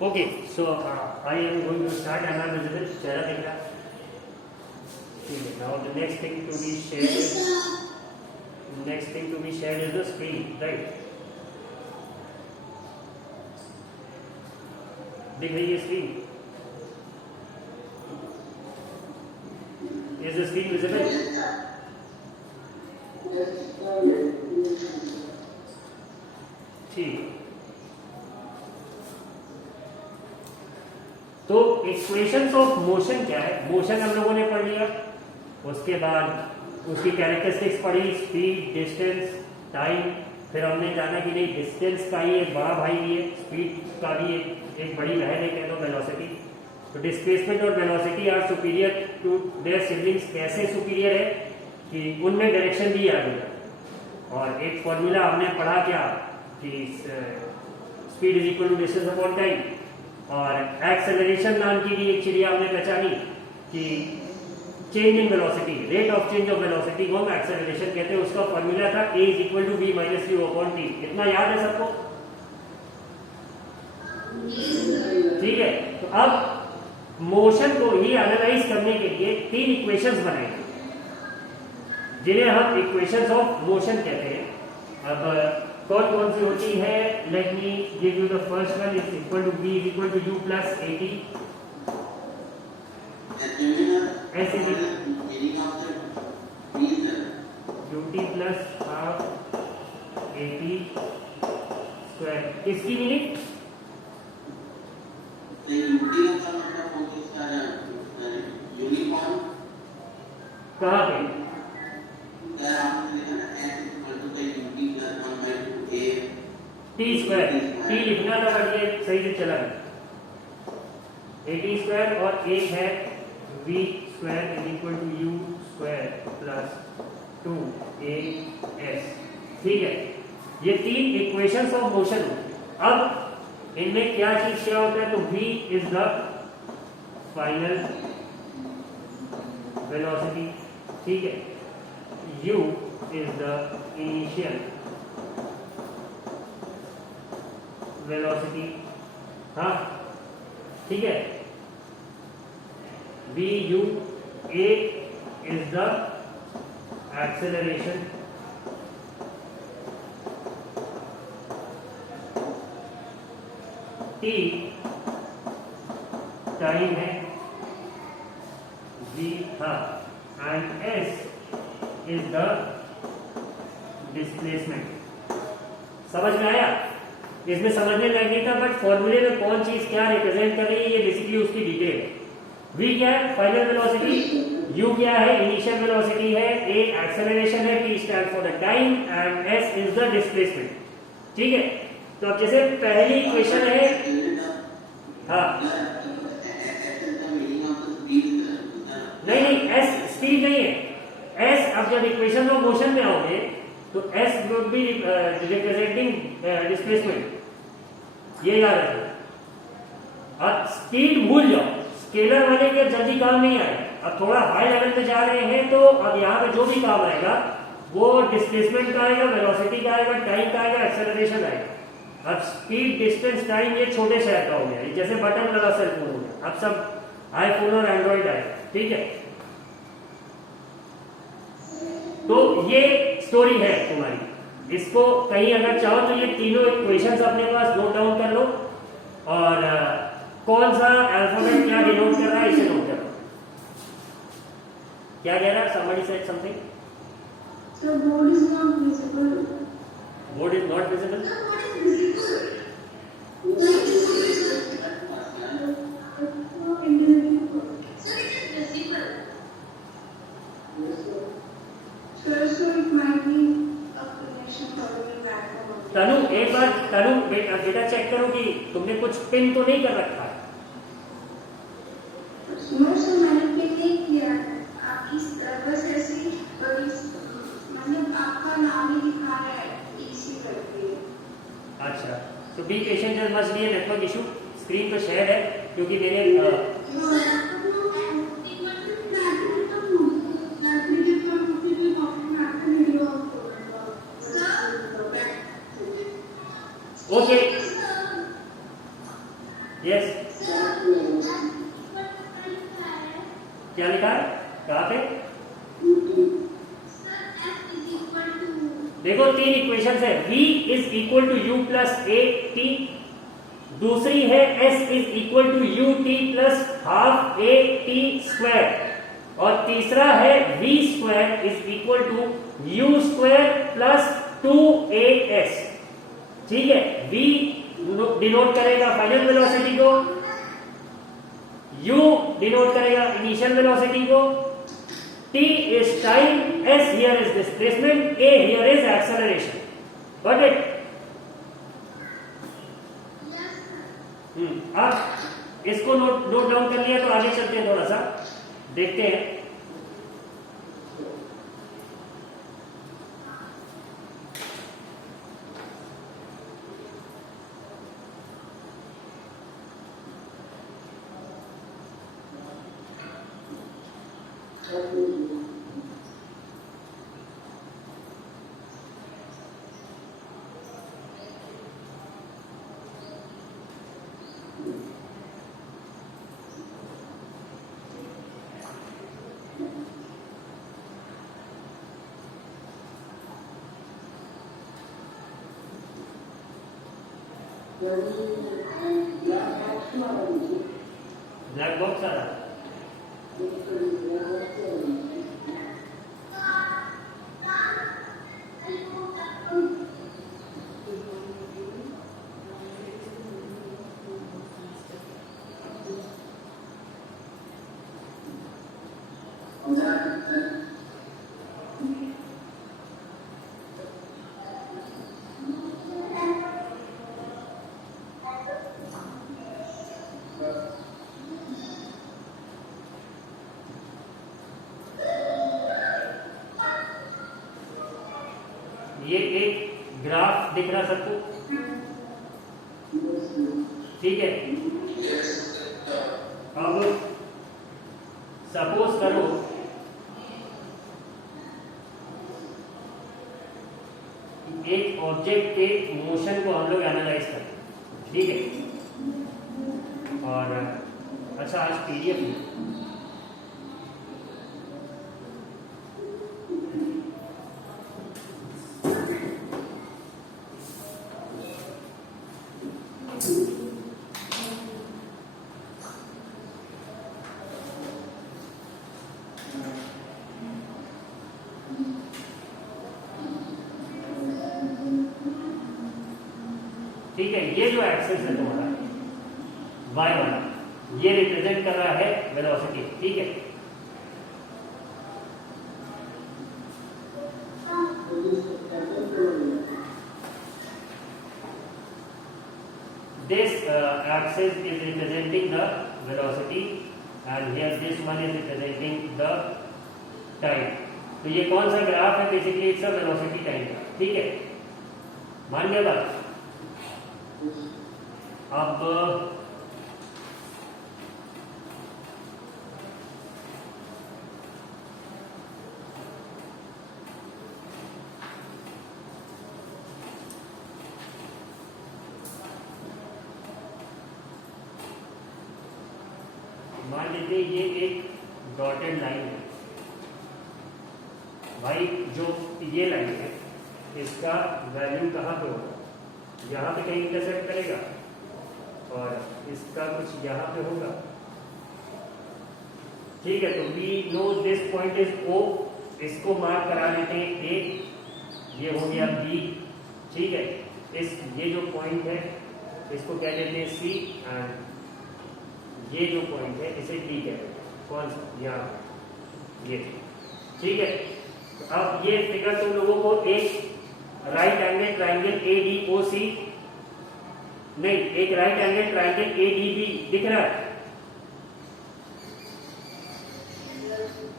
Okay, so I am going to start. Am I visible? चेहरा दिख रहा है? ठीक है. Now the next thing to be shared is the screen, right? दिख रही है screen? Is the screen visible? ठीक. तो इक्वेशंस ऑफ मोशन क्या है? मोशन हम लोगों ने पढ़ लिया, उसके बाद उसकी कैरेक्टरिस्टिक्स पढ़ी, स्पीड, डिस्टेंस, टाइम. फिर हमने जाना कि नहीं, डिस्टेंस का ही एक बड़ा भाई भी है, स्पीड का भी एक बड़ी बहन है, कह दो वेलोसिटी. तो डिस्प्लेसमेंट और velocity are superior to their siblings. कैसे सुपीरियर है कि उनमें डायरेक्शन भी आ गया. और एक फॉर्मूला हमने पढ़ा क्या कि speed is equal to distance upon time. और एक्सेलरेशन नाम की भी एक चिड़िया हमने पहचानी कि change in velocity, rate of change of velocity को हम एक्सेलरेशन कहते हैं. उसका फॉर्मूला था a is equal to v minus u upon t. इतना याद है सबको? ठीक है. तो अब मोशन को ही एनालाइज करने के लिए तीन इक्वेशंस बनाए जिन्हें हम इक्वेशंस ऑफ मोशन कहते हैं. अब कौन कौन सी होती है? Let me give you the first one. Is equal to v is equal to u plus at. ऐसे ut plus half at square. किसकी मीनिंग? कहाँ पे? T square. टी लिखना था बट ये सही से चला नहीं. एटी स्क्वायर और एक है V square is equal to U square plus 2as. ठीक है. ये तीन इक्वेशंस ऑफ मोशन हो. अब इनमें क्या चीज क्या होता है? तो v is the final velocity. ठीक है. u is the initial velocity. हाँ, ठीक है. v u a is the acceleration. t time है. v हाँ, and s is the displacement. समझ में आया? इसमें समझने लायक नहीं था बट फॉर्मूले में कौन चीज क्या रिप्रेजेंट कर रही है ये बेसिकली उसकी डिटेल है. v क्या है? Final velocity. u क्या है? इनिशियल वेलोसिटी है. a एक्सेलरेशन है. t stand for the time and s is the displacement. ठीक है. तो अब जैसे पहली इक्वेशन है, हाँ नहीं s स्पीड नहीं है. s अब जब इक्वेशन ऑफ मोशन में आओगे तो s would be representing displacement. ये याद रखना. अब स्पीड भूल जाओ, स्केलर वाले के जल्दी काम नहीं आएगा. अब थोड़ा हाई लेवल पे जा रहे हैं तो अब यहाँ पे जो भी काम आएगा वो डिस्प्लेसमेंट का आएगा, वेलोसिटी का आएगा, टाइम का आएगा, एक्सेलरेशन आएगा. अब स्पीड, डिस्टेंस, टाइम ये छोटे शहर का हो गया. जैसे बटन वाला सेल फोन हो गया. अब सब आईफोन और एंड्रॉइड आए. ठीक है. तो ये स्टोरी है तुम्हारी. इसको कहीं अगर चाहो तो ये तीनों इक्वेशंस अपने पास नोट डाउन कर लो और कौन सा अल्फाबेट क्या डिनोट कर रहा है इसे नोट करो. क्या कह रहा है? somebody said something. So board is not visible. Board is not visible. तनु एक बार तनु बेटा चेक करो कि तुमने कुछ पिन तो नहीं कर रखा है. मैंने पिन नहीं किया. आपकी बस ऐसे मतलब आपका नाम ही दिखा रहा है इसी करके. अच्छा. तो be patient there must be a network issue. Screen तो शेयर है क्योंकि मेरे ओके यस, क्या लिखा है, कहाँ पे? देखो 3 इक्वेशन है, v is equal to U plus A T, दूसरी है s is equal to U T plus half A T square, और तीसरा है v square is equal to U square plus 2as। ठीक है, v डिनोट करेगा final velocity को, u denote करेगा इनिशियल वेलोसिटी को, t is time, s here is displacement, a here is acceleration. Got it? अब इसको नोट डाउन कर लिया तो आगे चलते हैं, थोड़ा सा देखते हैं। ब्लैक बॉक्स आ रहा है। ये एक ग्राफ दिख रहा सबको, ठीक है। अब सपोज करो एक ऑब्जेक्ट के मोशन को हम लोग एनालाइज करें, ठीक है। और अच्छा, आज पीडीएफ ठीक है। ये जो एक्सिस है तुम्हारा y वाला, ये रिप्रेजेंट कर रहा है वेलोसिटी, ठीक है। This axis is representing the velocity and here this one is representing the time. तो ये कौन सा ग्राफ है? Basically it's a velocity time का, ठीक है। मान लिया बात। अब मान लेते हैं ये एक डॉटेड लाइन है भाई, जो ये लाइन है इसका वैल्यू कहाँ पे होगा? यहाँ पे कहीं इंटरसेक्ट करेगा और इसका कुछ यहाँ पे होगा, ठीक है। तो we know this point is O, इसको मार्क करा लेते हैं A, ये हो गया B, ठीक है। ये जो पॉइंट है इसको कह देते हैं C एंड ये जो पॉइंट है इसे D कहते हैं। कौन सा? यहाँ, ये, ठीक है। तो अब ये फिगर तुम लोगों को एक राइट एंगल ट्राइंगल ADOC नहीं, एक राइट एंगल ट्राइंगल ADB दिख रहा है,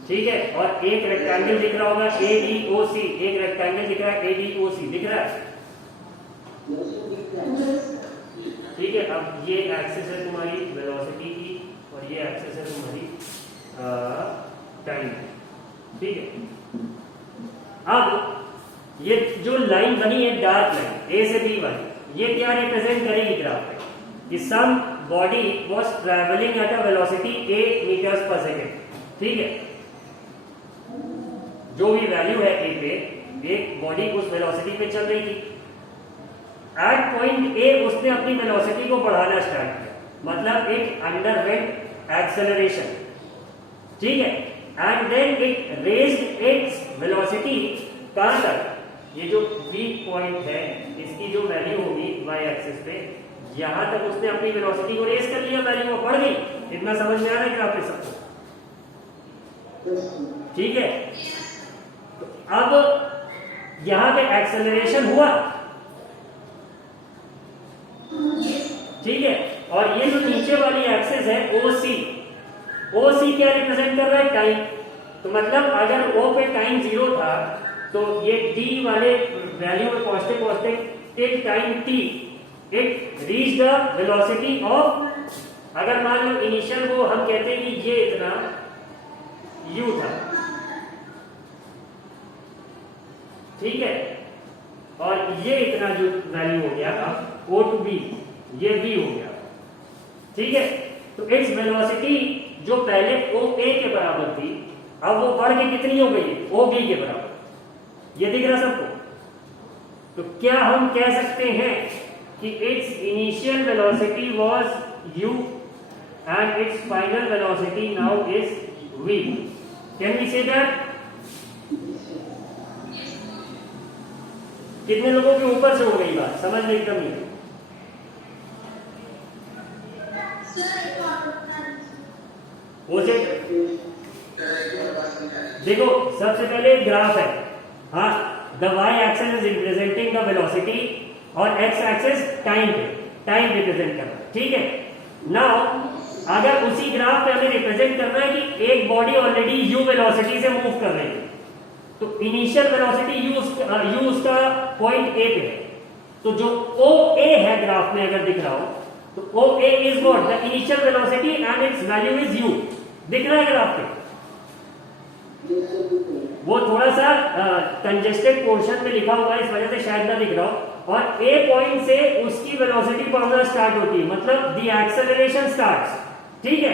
ठीक है। और एक रेक्टेंगल दिख रहा होगा ADOC, एक रेक्टेंगल दिख रहा है ADOC, दिख रहा है, ठीक है। अब ये एक्सिस है तुम्हारी वेलोसिटी की और ये एक्सिस है तुम्हारी टाइम, ठीक है। अब ये जो लाइन बनी है डार्क लाइन A से B वाली, ये क्या रिप्रेजेंट करेगी ग्राफ पे? कि some body was travelling at a velocity a metres पर सेकेंड, ठीक है, जो भी वैल्यू है a पे, एक बॉडी उस वेलोसिटी पे चल रही थी। एट पॉइंट a उसने अपनी वेलोसिटी को बढ़ाना स्टार्ट किया, मतलब एक अंडरवेंट एक्सेलरेशन, ठीक है, and then it raised its velocity कहां तक, ये जो v पॉइंट है इसकी जो वैल्यू होगी y एक्सिस पे, यहां तक उसने अपनी वेलोसिटी को रेज कर लिया, वैल्यू बढ़ गई। इतना समझ में आ रहा है ग्राफ पे सबको, ठीक है। तो अब यहां पे एक्सेलरेशन हुआ, ठीक है, और ये जो नीचे वाली एक्सिस है OC क्या रिप्रेजेंट कर रहा है, टाइम। तो मतलब अगर O पे टाइम 0 था तो ये D वाले वैल्यू में पहुंचते पहुंचते till time T it reach the velocity of, अगर मान लो इनिशियल वो हम कहते हैं कि ये इतना u था, ठीक है, और ये इतना जो वैल्यू हो गया अब O to B, ये V हो गया, ठीक है। तो इट्स वेलोसिटी जो पहले OA के बराबर थी अब वो बढ़ के कितनी हो गई, OB के बराबर। ये दिख रहा सबको। तो क्या हम कह सकते हैं कि it's initial velocity was u and its final velocity now is v? Can we say that? कितने लोगों के ऊपर से हो गई बात, समझ में एकदम नहीं। उसे देखो, सबसे पहले ग्राफ है, हाँ, the y axis is representing the velocity और x एक्सिस टाइम रिप्रेजेंट करना, ठीक है। नाउ अगर उसी ग्राफ पे हमें रिप्रेजेंट करना है कि एक बॉडी ऑलरेडी u वेलोसिटी से मूव कर रही है, तो इनिशियल वेलोसिटी u उसका पॉइंट A पे है, तो जो OA है ग्राफ में अगर दिख रहा हो तो OA is what, the initial velocity and it's value is u। दिख रहा है ग्राफ पे? वो थोड़ा सा कंजेस्टेड पोर्शन में लिखा हुआ है, इस वजह से शायद ना दिख रहा हो। और A पॉइंट से उसकी वेलोसिटी बढ़ना स्टार्ट होती है, मतलब द एक्सेलरेशन स्टार्ट्स, ठीक है,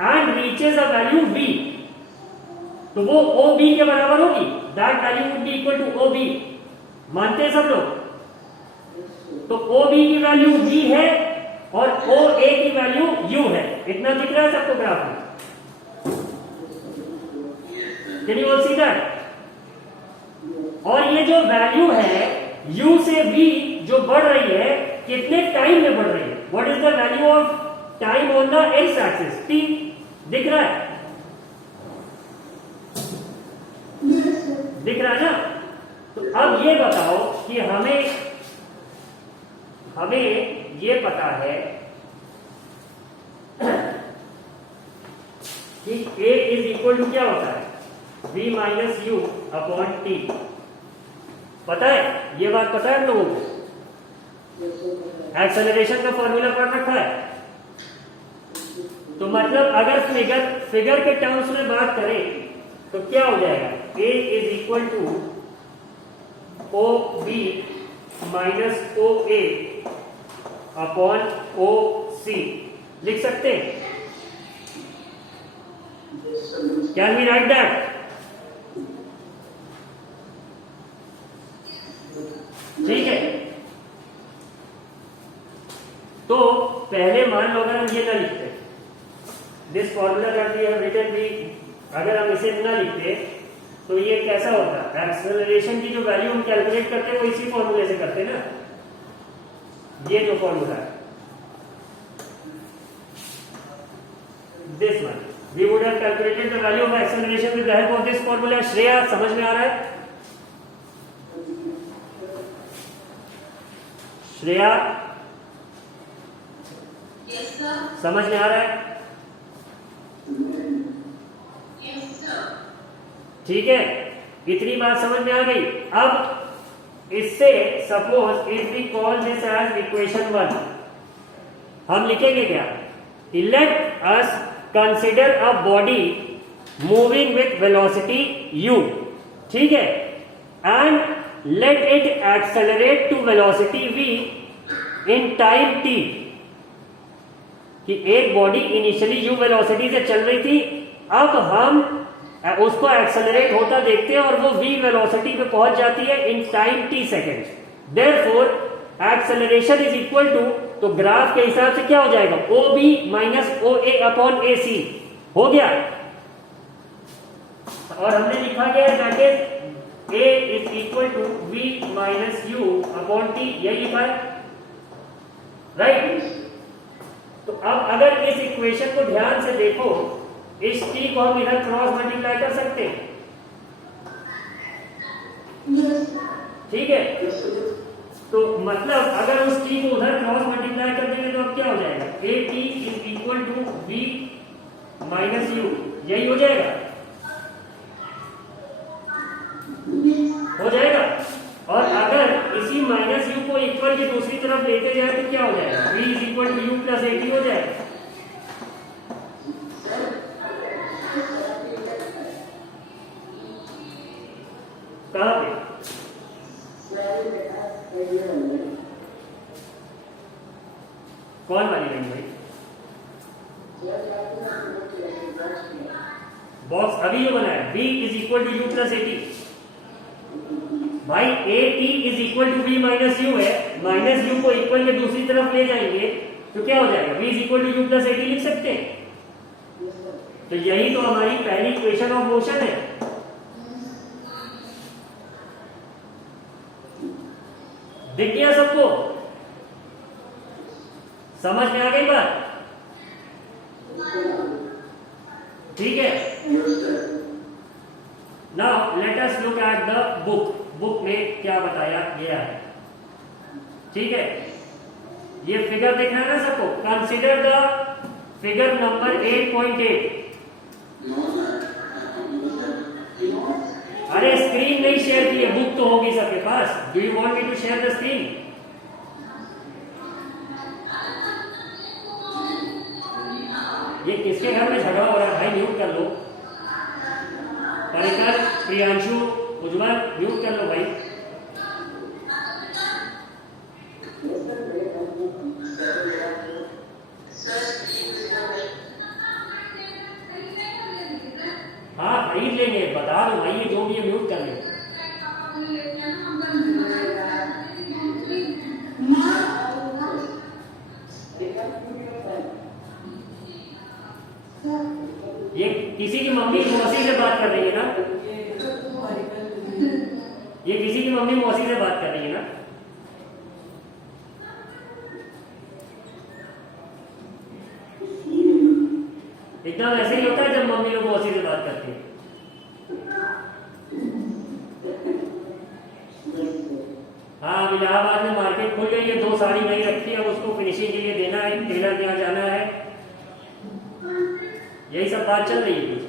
and reaches a value v, तो वो OB के बराबर होगी, that value would be equal to OB। मानते हैं सब लोग? तो OB की वैल्यू v है और OA की वैल्यू u है। इतना दिख रहा है सबको ग्राफ में? Can you all see that? और ये जो वैल्यू है u से v जो बढ़ रही है, कितने टाइम में बढ़ रही है? What is the value of time on the x axis? t। दिख रहा है? दिख रहा है ना? तो अब ये बताओ कि हमें ये पता है कि a इज इक्वल टू क्या होता है, v minus you upon T. पता है? ये बात पता है लोगों को? एक्सेलरेशन का फॉर्मूला पढ़ रखा है। तो मतलब अगर फिगर के टर्म्स में बात करें तो क्या हो जाएगा, a is equal to O B minus O A upon O C. लिख सकते हैं? Can we write that? ठीक है। तो पहले मान लो अगर हम ये ना लिखते, this formula that we have written भी, अगर हम इसे ना लिखते तो ये कैसा होता, एक्सेलरेशन की जो वैल्यू हम कैलकुलेट करते हैं वो इसी फॉर्मूले से करते हैं ना, ये जो फॉर्मूला है, this one, we would have calculated the value of acceleration with the help of this formula. Shreya, समझ में आ रहा है? Shreya, Yes, sir. समझ में आ रहा है? Yes, sir. ठीक है, इतनी बात समझ में आ गई। अब इससे suppose if we call this as equation 1, हम लिखेंगे क्या, let us consider a body moving with velocity u, ठीक है, and let it accelerate to velocity v in time t। कि एक बॉडी इनिशियली u वेलोसिटी से चल रही थी, अब हम उसको एक्सेलरेट होता देखते हैं और वो v वेलोसिटी पे पहुंच जाती है in time t seconds. Therefore acceleration is equal to, तो ग्राफ के हिसाब से क्या हो जाएगा, OB minus OA upon AC हो गया। और हमने लिखा गया that is A is equal to V minus U upon T, यही लिखा है, राइट। तो अब अगर इस इक्वेशन को ध्यान से देखो, इस T को हम इधर क्रॉस मल्टीप्लाई कर सकते हैं, ठीक है। तो मतलब अगर उस T को उधर क्रॉस मल्टीप्लाई कर देंगे तो अब क्या हो जाएगा, AT is equal to V minus U, यही हो जाएगा, हो जाएगा। और अगर इसी माइनस U को इक्वल की दूसरी तरफ लेते जाए तो क्या हो जाएगा, V is equal to U plus AT हो जाएगा। कहां पे, कौन वाली लाइन भाई, बॉक्स अभी जो बनाया V is equal to U plus AT, भाई AT is equal to V minus U है, माइनस U को इक्वल के दूसरी तरफ ले जाएंगे तो क्या हो जाएगा, V is equal to U plus AT लिख सकते हैं। तो यही तो हमारी पहली इक्वेशन ऑफ मोशन है। दिख गया सबको, समझ में आ गई बात, ठीक है। Now let us look at the book, book में क्या बताया गया है, ठीक है। ये फिगर दिख रहा है ना सबको, कंसिडर द फिगर नंबर 8.8। अरे स्क्रीन नहीं शेयर की है, बुक तो होगी सबके पास। Do you want me to share the screen? ये किसके घर में झगड़ा हो रहा है भाई, म्यूट कर लो। परिकर, प्रियांशु, उज्जवल, म्यूट कर लो भाई। हाँ खरीद लेंगे, बता दो भाई, ये जो भी है म्यूट कर ले। ये किसी की मम्मी मौसी से बात कर रही है ना, ये किसी की मम्मी मौसी से बात कर रही है ना। एकदम ऐसे ही होता है जब मम्मी लोग मौसी से बात करती है। हाँ इलाहाबाद में मार्केट खुल गई है, 2 साड़ी नहीं रखी है, उसको फिनिशिंग के लिए देना है, टेलर के यहाँ जाना है, यही सब बात चल रही है कुछ,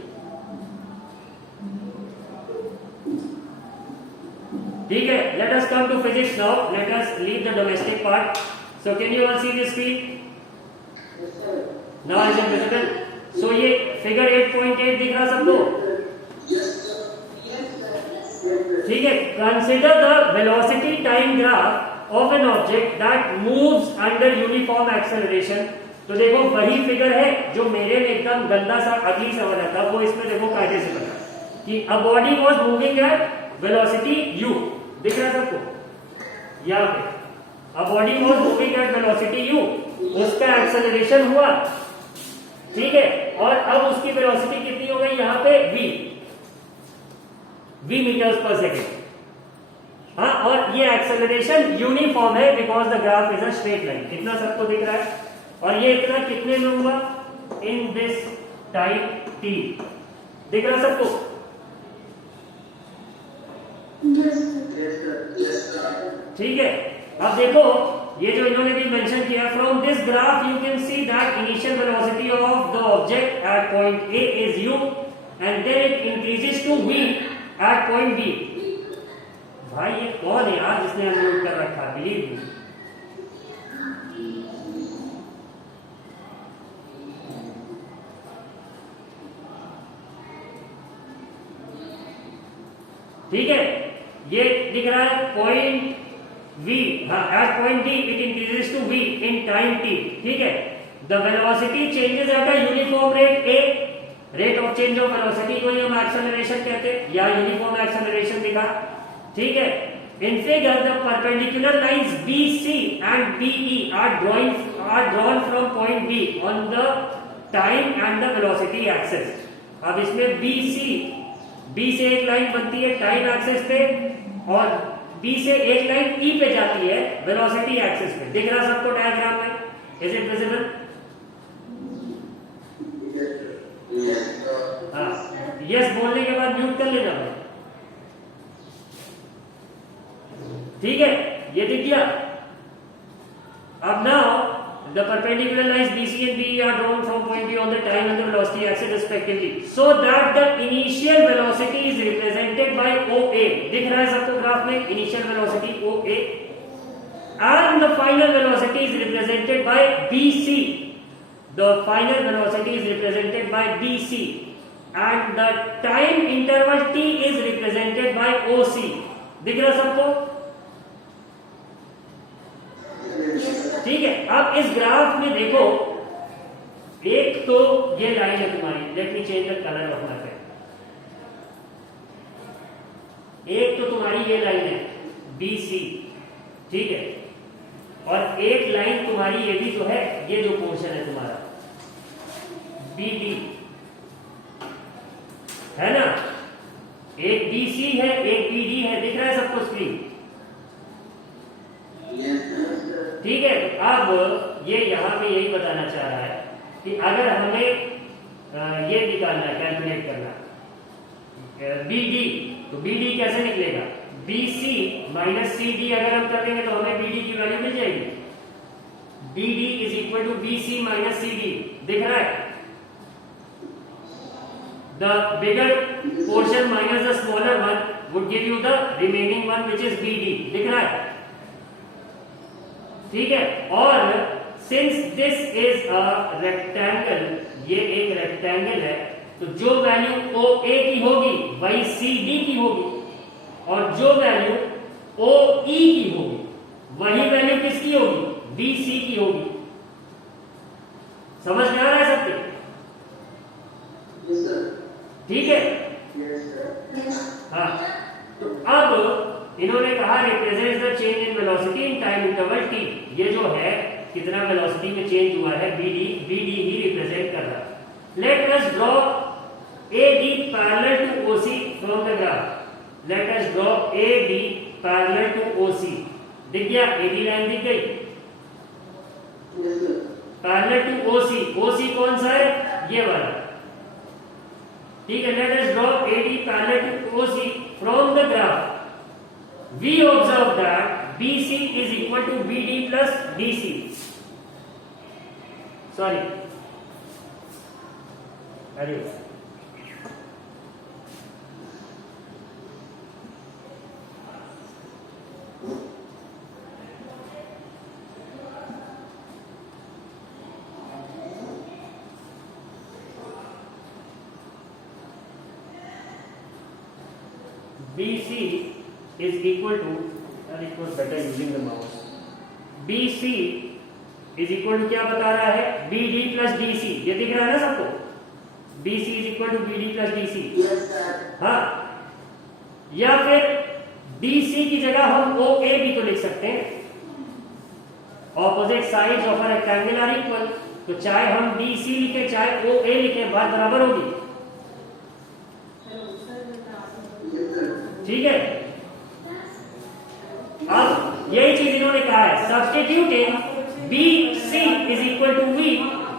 ठीक है। Let us come to physics now, let us leave the domestic part. So can you all see this screen now, is it visible? So ये फिगर 8.8 दिख रहा सबको, ठीक है। Consider the velocity time graph of an object that moves under uniform acceleration. तो देखो वही figure है जो मेरे में एकदम गंदा सा अगली से वाला था, वो इसमें देखो कायदे से बना कि a body was moving at velocity u, दिख रहा है सबको यहाँ पे, a body was moving at velocity u, उसका एक्सेलरेशन हुआ, ठीक है। और अब उसकी वेलोसिटी कितनी हो गई यहाँ पे, v मीटर्स पर सेकेंड। हाँ, और ये एक्सेलरेशन यूनिफॉर्म है because the graph is a straight line, कितना सबको दिख रहा है। और ये इतना कितने में हुआ, इन दिस टाइम t, दिख रहा सबको? ठीक है। अब देखो ये जो इन्होंने भी मेंशन किया, from this graph you can see that initial velocity of the object at point A is u and then it increases to v at point B। भाई ये कौन है यार जिसने अनम्यूट कर रखा, बिलीव मी। ठीक है, ये दिख रहा है पॉइंट V, हाँ at point D it increases to V in time t, ठीक है। The velocity changes at a uniform rate A, rate of change of velocity को ही हम एक्सेलरेशन कहते हैं, या यूनिफॉर्म एक्सेलरेशन दिखा, ठीक है। In figure the perpendicular lines BC and BE are drawn from point B on the time and the velocity axis। अब इसमें B से एक लाइन बनती है टाइम एक्सिस पे, और B से एक लाइन E पे जाती है वेलोसिटी एक्सिस पे। दिख रहा सबको डायग्राम में? Is it visible? हाँ, यस बोलने के बाद म्यूट कर लेना भाई, ठीक है। ये दिख गया। अब now the perpendicular lines BC and BE are drawn from point B on the time and the velocity axis respectively, so that the initial velocity is represented by OA। दिख रहा है सबको ग्राफ में initial velocity OA, and the final velocity is represented by BC। The final velocity is represented by BC, and the time interval T is represented by OC। दिख रहा सबको? ठीक है। अब इस ग्राफ में देखो, एक तो ये लाइन है तुम्हारी, let me change the colour of my pen. एक तो तुम्हारी ये लाइन है BC, ठीक है, और एक लाइन तुम्हारी ये भी तो है, ये जो पोर्शन है तुम्हारा BD, है ना। एक BC है, एक BD है, दिख रहा है सबको स्क्रीन? ठीक है। अब ये यहां पे यही बताना चाह रहा है कि अगर हमें ये निकालना है, कैलकुलेट करना BD, तो BD कैसे निकलेगा? BC माइनस CD अगर हम कर देंगे तो हमें BD की वैल्यू मिल जाएगी। BD is equal to BC minus CD। दिख रहा है? The bigger portion minus the smaller one would give you the remaining one which is BD। दिख रहा है? ठीक है। और since this is a rectangle, ये एक रेक्टेंगल है, तो जो वैल्यू OA की होगी वही CD की होगी, और जो वैल्यू OE की होगी वही वैल्यू किसकी होगी? BC की होगी। समझ में आ रहा है सबके? Yes, sir. ठीक है। Yes, sir. हाँ, तो अब इन्होंने कहा represent the change in velocity in time interval T। ये जो है कितना वेलोसिटी में चेंज हुआ है BD ही रिप्रेजेंट कर रहा है। Let us draw AD parallel to OC from the graph. Let us draw AD parallel to OC। दिख गया? AD लाइन दिख गई? Yes, sir. Parallel to OC। OC कौन सा है? ये वाला, ठीक है। Let us draw AD parallel to OC from the graph. We observe that BC is equal to BD plus DC। Sorry, अरे BC is equal to, and it was better using the mouse। BC is equal to क्या बता रहा है? BD plus DC। ये दिख रहा है ना सबको? BC is equal to BD plus DC। Yes, sir. हाँ, या फिर DC की जगह हम OA भी तो लिख सकते हैं। Opposite sides of a rectangle are equal, तो चाहे हम BC लिखे चाहे OA लिखे, बात बराबर होगी। Yes, sir. ठीक है। अब यही चीज इन्होंने कहा है, substituting BC is equal to V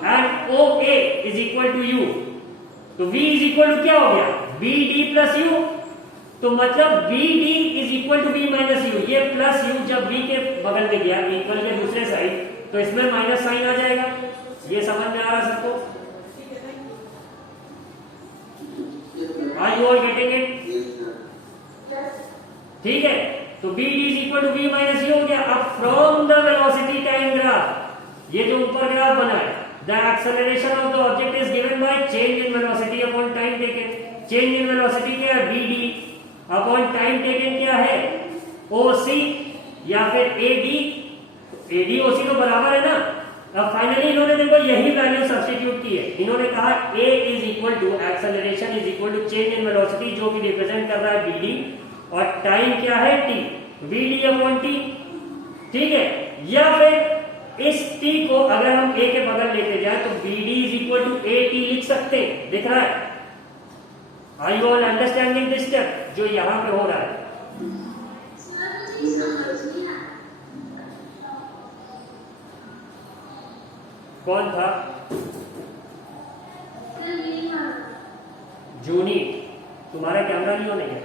and OA is equal to U। तो V इज इक्वल टू क्या हो गया? BD plus U। तो मतलब BD is equal to V minus U। ये प्लस U जब V के बगल में गया, इक्वल के दूसरे साइड, तो इसमें माइनस साइन आ जाएगा। ये समझ में आ रहा सबको? Are you all getting it? Yes, sir. ठीक है। तो BD is equal to V minus U हो गया। अब from the velocity time graph, ये जो ऊपर ग्राफ बना है, the acceleration of the object is given by change in velocity upon time taken. Change in velocity क्या है? BD अपॉन टाइम टेकन क्या है? OC या फिर AD। AD OC तो बराबर है ना, अब फाइनली इन्होंने देखो यही वैल्यू सब्स्टिट्यूट की है। इन्होंने कहा a is equal to acceleration is equal to change in velocity, जो कि रिप्रेजेंट कर रहा है bd, और टाइम क्या है t, vd अपॉन t। ठीक है, या फिर इस t को अगर हम a के बगल लेते जाए तो bd is equal to at लिख सकते हैं। दिख रहा है? Are you all understanding this step जो यहां पे हो रहा है? सर मुझे समझ नहीं आया। कौन था? सर यही वाला। जूनी, तुम्हारा कैमरा नहीं होने गया?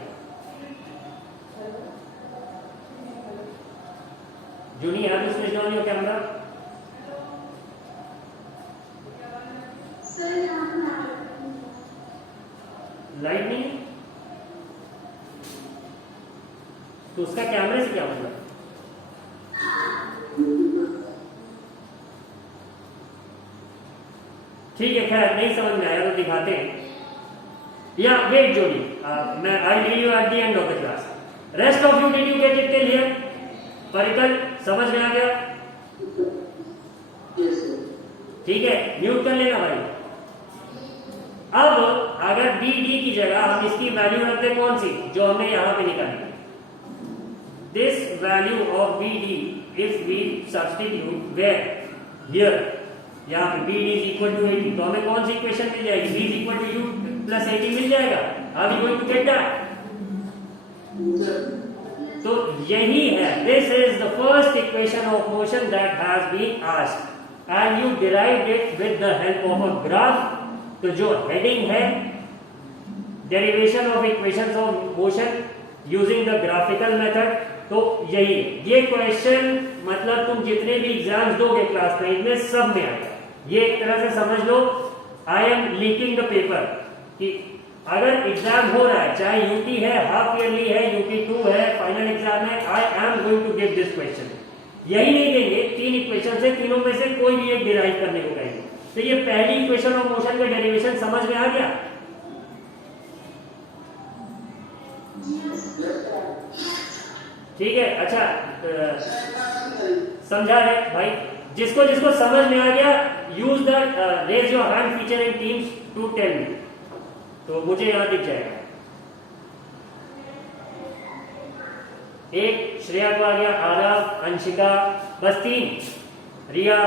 जूनी, have you switched on your camera? Sir यहाँ पर लाइट नहीं है? तो उसका कैमरे से क्या मतलब? ठीक है, खैर नहीं समझ में आया तो दिखाते हैं। या वेट जोड़ी, मैं I read you at the end of the class. Rest of you did you get it till here? परिकल समझ में आ गया? Yes, sir. ठीक है, म्यूट कर लेना भाई। अब अगर बी डी की जगह हम इसकी वैल्यू रखते हैं कौन सी, जो हमने यहां पे निकाली, this value of B D if we substitute where here, यहाँ पे B D is equal to 80, तो हमें कौन सी इक्वेशन मिल जाएगी? B is equal to U plus 80 मिल जाएगा। Are we going to get that? तो यही है, this is the first equation of motion that has been asked and you derived it with the help of a graph. तो जो heading है derivation of equations of motion using the graphical method, तो यही ये question मतलब तुम जितने भी एग्जाम्स दोगे क्लास 9 में सब में आएगा। ये एक तरह से समझ लो I am leaking the paper, कि अगर एग्जाम हो रहा है, चाहे यूटी है, हाफ ईयरली है, यूटी 2 है, फाइनल एग्जाम है, I am going to give this question. यही नहीं देंगे, 3 इक्वेशन से, तीनों में से कोई भी एक डिराइव करने को कहेंगे। तो ये पहली इक्वेशन ऑफ मोशन का डेरिवेशन समझ में आ गया? ठीक है, अच्छा समझा है भाई? जिसको जिसको समझ में आ गया, use the raise your hand feature in Teams to tell me, तो मुझे यहां दिख जाएगा। एक श्रेया को आ गया, आरव, अंशिका, बस 3, रिया।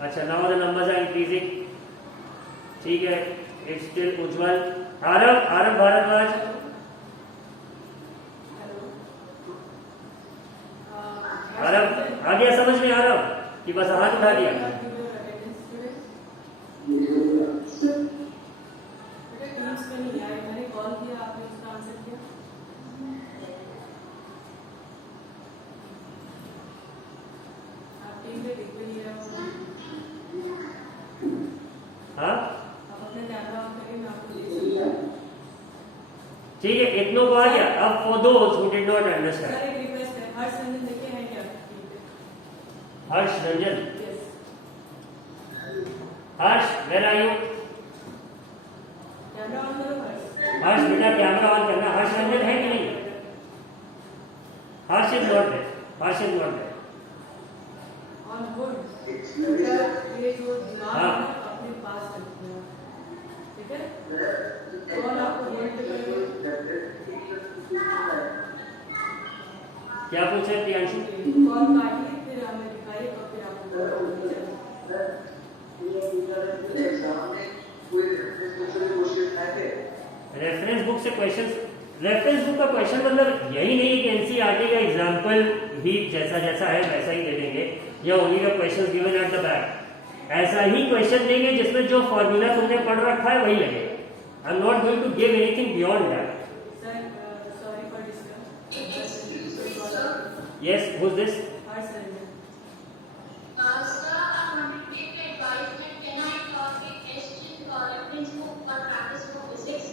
अच्छा, now the numbers are increasing. ठीक है, इट्स स्टिल उज्जवल, आरव, आरव भारद्वाज, आरव आ गया समझ में? आरव कि बस हाथ उठा दिया? हाँ ठीक है, इतनों को आ गया। अब for those who did not understand, Harsh Ranjan, Harsh where are you? Harsh बेटा कैमरा ऑन करना। हर्ष रंजन है कि नहीं? Harsh is not there, Harsh is not there. हाँ अपने पास रखना, ठीक है? और आपको क्या पूछे प्रियांशु? कॉल काटिए, फिर हमें दिखाइए और फिर आपको रेफरेंस बुक से क्वेश्चंस, रेफरेंस बुक का क्वेश्चन मतलब यही नहीं है कि एनसीईआरटी का एग्जांपल भी जैसा जैसा है वैसा ही दे देंगे, या only the questions given at the back. ऐसा ही क्वेश्चन देंगे जिसमें जो फॉर्मूला तुमने पढ़ रखा है वही लगेगा। I am not going to give anything beyond that. Sorry for disturb. Yes, who is this? Sir, I wanted to take advice that can I get question reference book or practice book physics?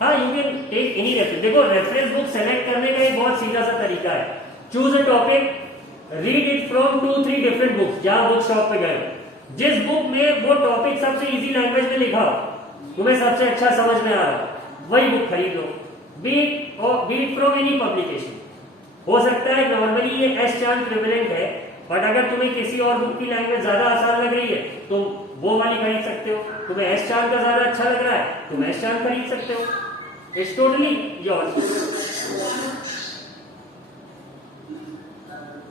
हाँ, you can take any reference. देखो, reference book select करने का एक बहुत सीधा सा तरीका है। Choose a topic, read it from 2-3 different books. जहां बुक शॉप पे गए, जिस बुक में वो टॉपिक सबसे इजी लैंग्वेज में लिखा हो, तुम्हें सबसे अच्छा समझ में आ रहा हो, वही बुक खरीद लो। Be it from any publication. हो सकता है नॉर्मली ये एस चांस प्रिविलेंट है बट अगर तुम्हें किसी और बुक की लैंग्वेज ज्यादा आसान लग रही है तुम वो वाली खरीद सकते हो, तुम्हें एस चांद का ज्यादा अच्छा लग रहा है तुम एस चांद खरीद सकते हो, it's totally yours.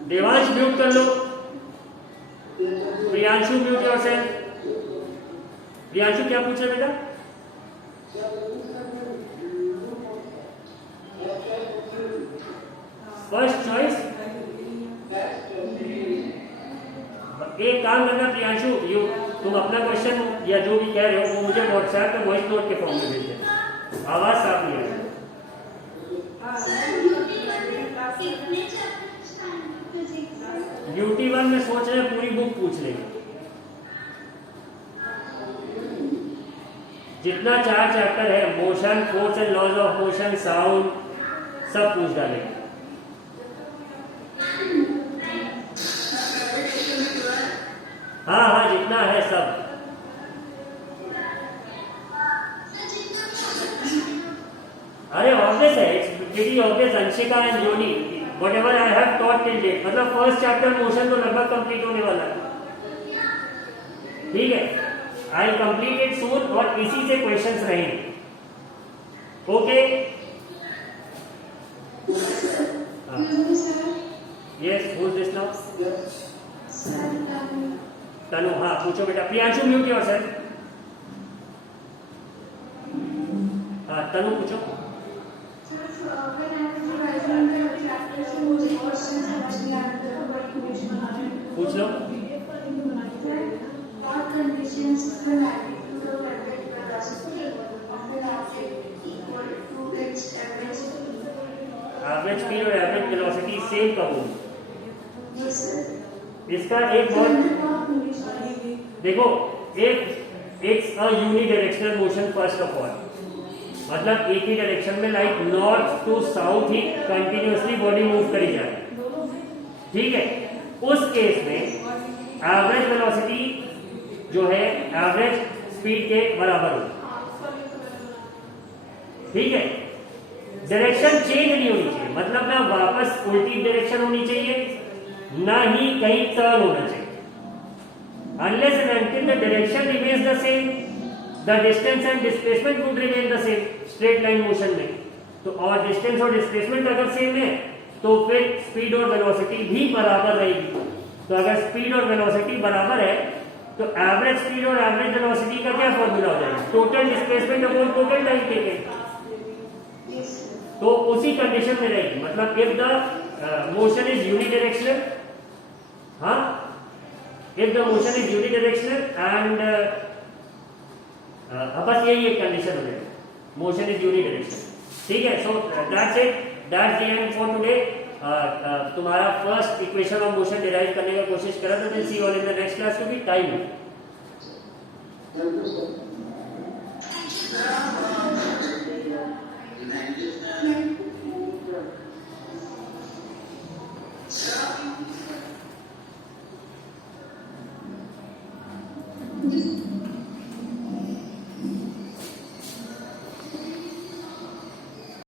Devansh mute कर लो, प्रियांशु म्यूट योरसेल्फ। प्रियांशु क्या पूछ रहे बेटा? फर्स्ट चॉइस, एक काम करना प्रियांशु, तुम अपना क्वेश्चन या जो भी कह रहे हो वो मुझे व्हाट्सएप पे वॉइस नोट के फॉर्म में भेज देना, आवाज साफ नहीं है। UT1 में सोच रहे पूरी बुक पूछ लेंगे, जितना 4 चैप्टर है, motion, force and laws of motion, sound, सब पूछ डालेंगे। हाँ हाँ जितना है सब। अरे ऑब्वियस है, it's pretty obvious. Anshika and Yoni, whatever I have taught till date, मतलब फर्स्ट चैप्टर मोशन तो लगभग कंप्लीट होने वाला है, ठीक है। आई कंप्लीट इट सून और इसी से क्वेश्चंस रहेंगे, okay. Yes, who is this now? Tanu, हाँ पूछो बेटा। Priyanshu mute yourself. हाँ तनु पूछो। पूछ लो। एवरेज स्पीड और एवरेज वेलोसिटी सेम कब? इसका एक बहुत देखो, एक unidirectional motion first of all, मतलब एक ही डायरेक्शन में लाइक नॉर्थ टू साउथ ही कंटिन्यूअसली बॉडी मूव करी जाए, ठीक है। उस केस में एवरेज वेलोसिटी जो है एवरेज स्पीड के बराबर हो, ठीक है। डायरेक्शन चेंज नहीं होनी चाहिए, मतलब ना वापस उल्टी डायरेक्शन होनी चाहिए ना ही कहीं टर्न होना चाहिए। Unless and until the direction remains the same, the distance and displacement would remain the same straight line motion में। तो और डिस्टेंस और डिस्प्लेसमेंट अगर सेम है तो फिर स्पीड और वेलोसिटी भी बराबर रहेगी। तो अगर स्पीड और वेलोसिटी बराबर है तो एवरेज स्पीड और एवरेज वेलोसिटी का क्या फॉर्मूला हो जाएगा? Total displacement upon total time taken. तो उसी कंडीशन में रहेगी, मतलब if the motion is unidirectional, हाँ, if the motion is unidirectional and बस यही एक कंडीशन हो जाएगी, मोशन इज यूनिडायरेक्शनल, ठीक है। So that's it, that's the end for today. तुम्हारा first equation of motion derive करने का कोशिश करा, तो will see you all in the next class, क्योंकि टाइम है।